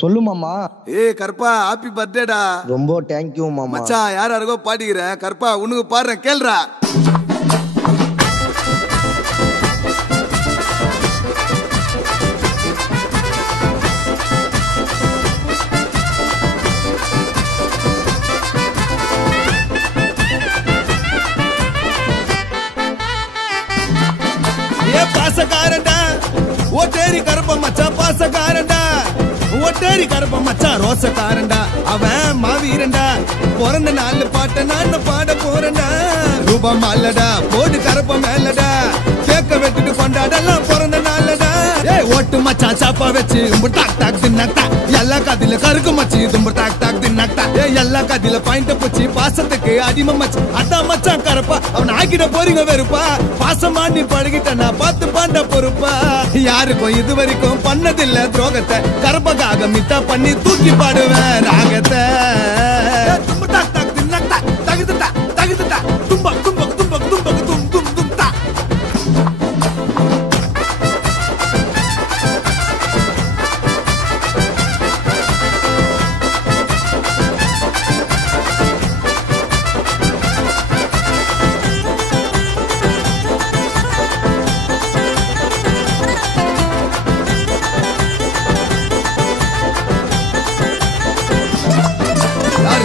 சொல்லு மாமா. ஏய் கருப்பா, ஹாப்பி பர்த்டேடா. ரொம்ப தேங்க்யூ மாமா. மச்சான் யாராருக்கோ பாடிக்கிறேன். கருப்பா உனக்கு பாடுறேன், கேள்றா. ஏ பாசக்காரன்டா ஓட்டேரி கருப்ப மச்சான், பாசக்காரன்டா ஒட்டேரி கருப்ப மச்சான், ரோசக்காரன்டா. அவன் மாவீரன்டா, பிறந்த நாள் பாட்ட நான் பாட போறேன்டா. ரூபம் அல்லடா, போடு கருப்ப மேலடா, கேக்க வெட்டிட்டு கொண்டாடலாம் பிறந்த நாளடா. ஏ ஓட்டு மச்சான் சாப்பா வச்சு டாக் டாக் தின்னக்டா, எல்லா கதில கருக்கு மச்சி தும்பு டாக் டாக் தின்னக்டா. ஏ எல்லா கதில பாயிண்ட் போச்சு, பாசத்துக்கு அடிமை மச்சி. அதான் மச்சான் கருப்பா, அவன் ஆக்கிட போறீங்க வெறுப்பா. பாசமா நீ பழகிட்ட நான் பார்த்து பாண்ட பொறுப்பா. யாருக்கும் இது வரைக்கும் பண்ணதில்ல துரோகத்தை, கருப்பக்காக மித்தா பண்ணி தூக்கி பாடுவேன் ராகத்தை. தும்பு டாக் டாக் தின்னக்டா, தகுதுட்டா தகுதுட்டா, தும்ப தும்ப தும்ப தும்ப தும் தும் தும்டா.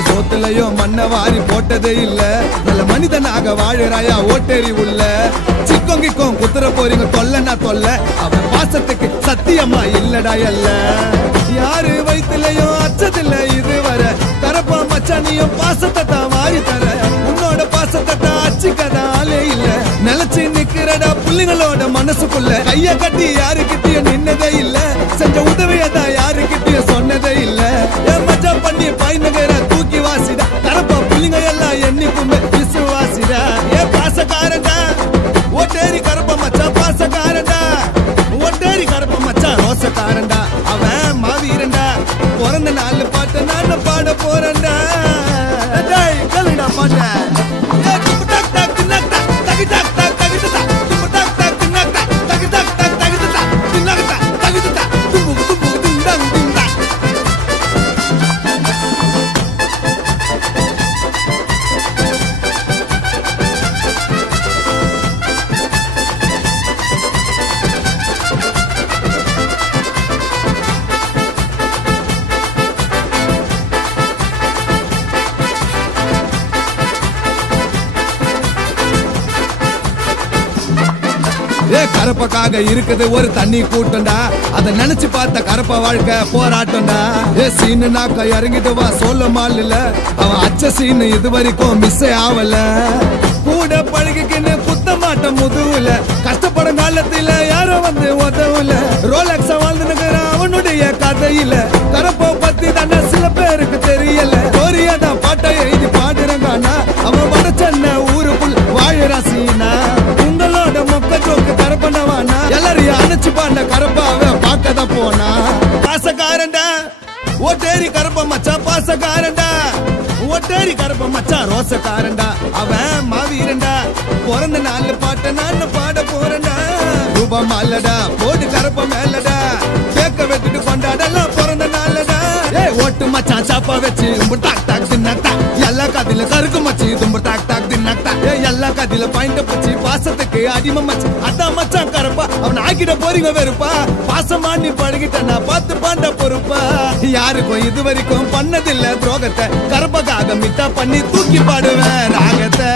சோத்துலயோ மண்ண வாரி போட்டதே இல்ல, நல்ல மனிதனாக வாழறாயா ஓட்டேரி உள்ள. சிக்கோங்கிக்கும் குத்துற போறீங்க தொல்லனா தொல்ல, அவன் பாசத்துக்கு சத்தியமா இல்லடா எல்ல. யாரு வயிற்றுலயோ அச்சதில்ல இதுவரை, கரப்பா மச்சானியும் பாசத்தை தான் வாரி தர. உன்னோட பாசத்தை தான் அச்சிக்கதான் ஆளே இல்ல. நிலச்சி நிக்கிறடா புள்ளிங்களோட மனசுக்குள்ள, கைய கட்டி யாருக்கிட்டய நின்னதே இல்ல, செஞ்ச உதவியதான் யாருக்கிட்டய சொன்னதே இல்ல. என் மச்சா பண்ணி பையனகர தூக்கி வாசிடா, கரப்பா புள்ளிங்க எல்லாம் என்னைக்குமே விசுவாசிடா. ஏ பாசக்காரன்டா ஓட்டேரி கரப்ப மச்சா, பாசக்காரன்டா ஒட்டேரி கரப்ப மச்சா, ரோசக்காரன்டா. அவன் மாவீரன்டா, பிறந்த நாள் பாட்டு நான் பாட போறேன்டா. கல்லுடா பாட்ட கரப்பக்காக இருக்குது ஒரு தண்ணி கூட்டண்டா, அதை நினைச்சு பார்த்த கரப்ப வாழ்க்கை போராட்டம்டா. ஏ சீனு நாக்க இறங்கிட்டு வா சொல்ல மால, அவன் அச்ச சீனு இது வரைக்கும் மிஸ் ஆவல. கூட பழகிக்கின்னு குத்த மாட்டோம் முதுவுல, கஷ்டப்படும் காலத்துல யாரும் வந்து உதவுல. ரோலக்ஸ வாழ்ந்துனுக்கிற அவனுடைய கதையில, கரப்ப பத்தி தானே சில பேருக்கு தெரியல. கோரியதான் பாட்டை எழுதி பாடுறங்கானா, அவன் வட சென்னை ஊருக்குள் வாழறா சீனா. உங்களோட மொக்க ஜோக்கு கரப்பனவானா, எல்லாரையும் அணைச்சு பாண்ட கரப்பாவ பார்க்கதான் போனா. பாசக்காரன்டா ஓட்டேரி கரப்ப மச்சான், பாசக்காரன்டா ஒட்டேரி கரப்ப மச்சான், ரோசக்காரன்டா. அவன் மாவீரன்டா, பிறந்த நாள் பாட்ட நான் பாட போறேன்டா. ரூபம் அல்லடா, போடு கரப்ப மேலடா, கேக்க வெட்டிட்டு கொண்டாடலாம் பிறந்த நாளடா. ஏ ஓட்டு மச்சான் சாப்பா வச்சு டாக் டாக் தின்னக்டா, எல்லா கதில கருக்கு மச்சி தும்பு டாக் டாக் தின்னக்டா. ஏ எல்லா கதில பாயிண்ட் போச்சு, பாசத்துக்கு அடிமை மச்சி. அதான் மச்சான் கரப்பா, அவன் ஆக்கிட போறீங்க வெறுப்பா. பாசமா நீ பழகிட்ட நான் பார்த்து பாண்ட பொறுப்பா. யாருக்கும் இது வரைக்கும் பண்ணதில்ல துரோகத்தை, கரப்பக்காக மித்தா பண்ணி தூக்கி பாடுவேன் ராகத்தை.